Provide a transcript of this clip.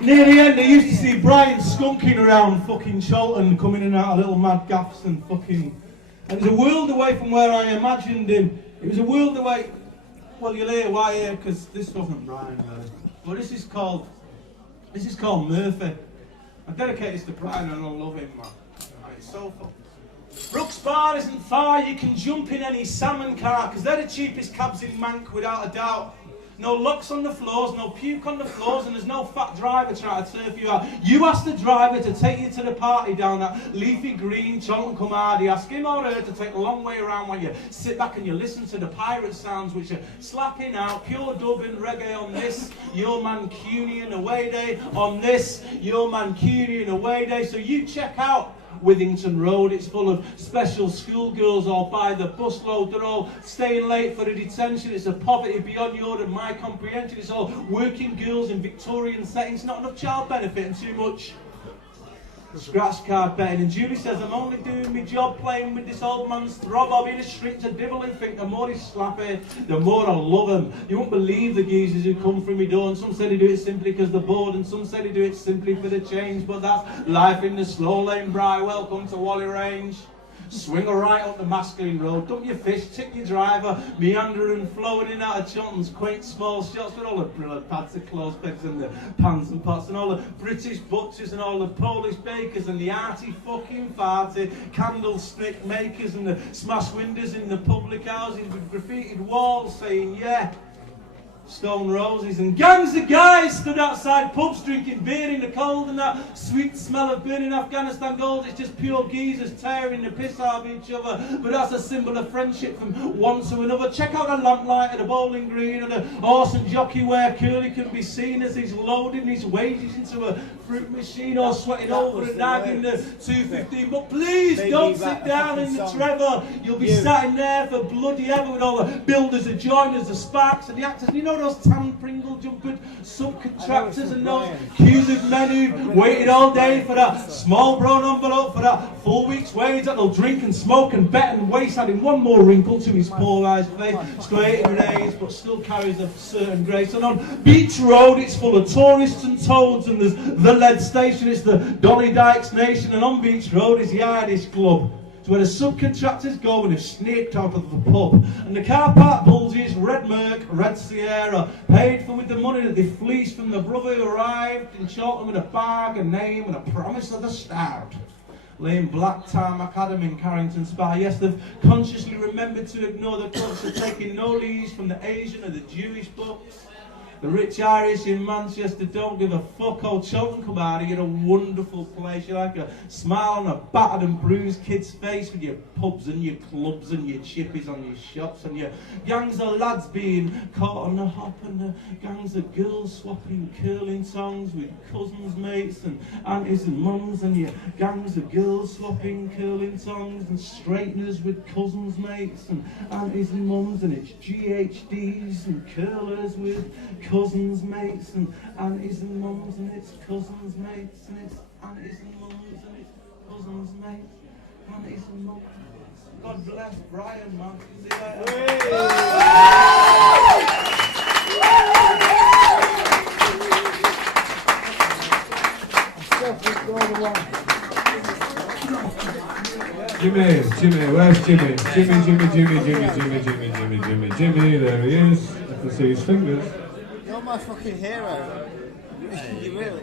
Near the end, I used to see Bryan skunking around fucking Cholton, coming in and out of little mad gaffs and fucking... And it was a world away from where I imagined him. It was a world away... Well, you'll hear why here, because this wasn't Bryan, really. But this is called Murphy. I dedicate this to Bryan and I love him, man. It's so fun. Brooks Bar isn't far, you can jump in any salmon car, because they're the cheapest cabs in Mank, without a doubt. No locks on the floors, no puke on the floors, and there's no fat driver trying to turf you out. You ask the driver to take you to the party down that leafy green Cholton Cum Hardy. Ask him or her to take a long way around while you sit back and you listen to the pirate sounds which are slapping out, pure dub and reggae on this, your Mancunian away day on this, your Mancunian away day. So you check out Withington Road, it's full of special schoolgirls all by the busload. They're all staying late for a detention. It's a poverty beyond your and my comprehension. It's all working girls in Victorian settings, not enough child benefit and too much scratch card betting. And Julie says, I'm only doing my job playing with this old man's throb. I'll be in a street to dibble and think the more he's slappy, the more I love him. You won't believe the geezers who come through my door, and some say they do it simply because they're bored, and some say they do it simply for the change. But that's life in the slow lane, Bry. Welcome to Wally Range. Swing her right up the masculine road, dump your fish, tip your driver, meander and flowing in out of Cholton's quaint small shops with all the brilliant pads of clothes pegs and the pans and pots and all the British butchers and all the Polish bakers and the arty fucking farty candlestick makers and the smashed windows in the public houses with graffitied walls saying yeah. Stone roses and gangs of guys stood outside pubs drinking beer in the cold, and that sweet smell of burning Afghanistan gold. It's just pure geezers tearing the piss out of each other, but that's a symbol of friendship from one to another. Check out the lamplight at the bowling green and the horse and jockey where Curly can be seen as he's loading his wages into a fruit machine or sweating over a nag in the 215. But please don't sit down in the Trevor. You'll be sat in there for bloody ever with all the builders, the joiners, the sparks and the actors. And you know those tan Pringle jumpered subcontractors and those cusic men who waited all day for that small brown envelope for that full week's wage that they'll drink and smoke and bet and waste, adding one more wrinkle to his poor eyes face, straight in age but still carries a certain grace. And on Beach Road it's full of tourists and toads, and there's the lead station, it's the Dolly Dykes Nation, and on Beach Road is the Irish Club. It's where the subcontractors go when they've snaked out of the pub. And the car park bulges, red Merc, red Sierra, paid for with the money that they fleeced from the brother who arrived in Cholton with a bag, a name and a promise of the start. Laying black tarmac Adam in Carrington Spa. Yes, they've consciously remembered to ignore the clubs of taking no leads from the Asian or the Jewish books. The rich Irish in Manchester don't give a fuck. Old Cholton Cum Hardy, you're a wonderful place. You're like a smile on a battered and bruised kid's face with your pubs and your clubs and your chippies on your shops and your gangs of lads being caught on the hop and the gangs of girls swapping curling songs with cousins, mates and aunties and mums, and your gangs of girls swapping curling songs and straighteners with cousins, mates and aunties and mums, and it's GHDs and curlers with cousins, mates, and aunties and mums, and it's cousins, mates, and it's aunties and mums, and it's cousins, mates, aunties and mums. God bless Bryan, man. See you later. Jimmy, where's Jimmy? Jimmy, there he is. I can see his fingers. You're my fucking hero. You really.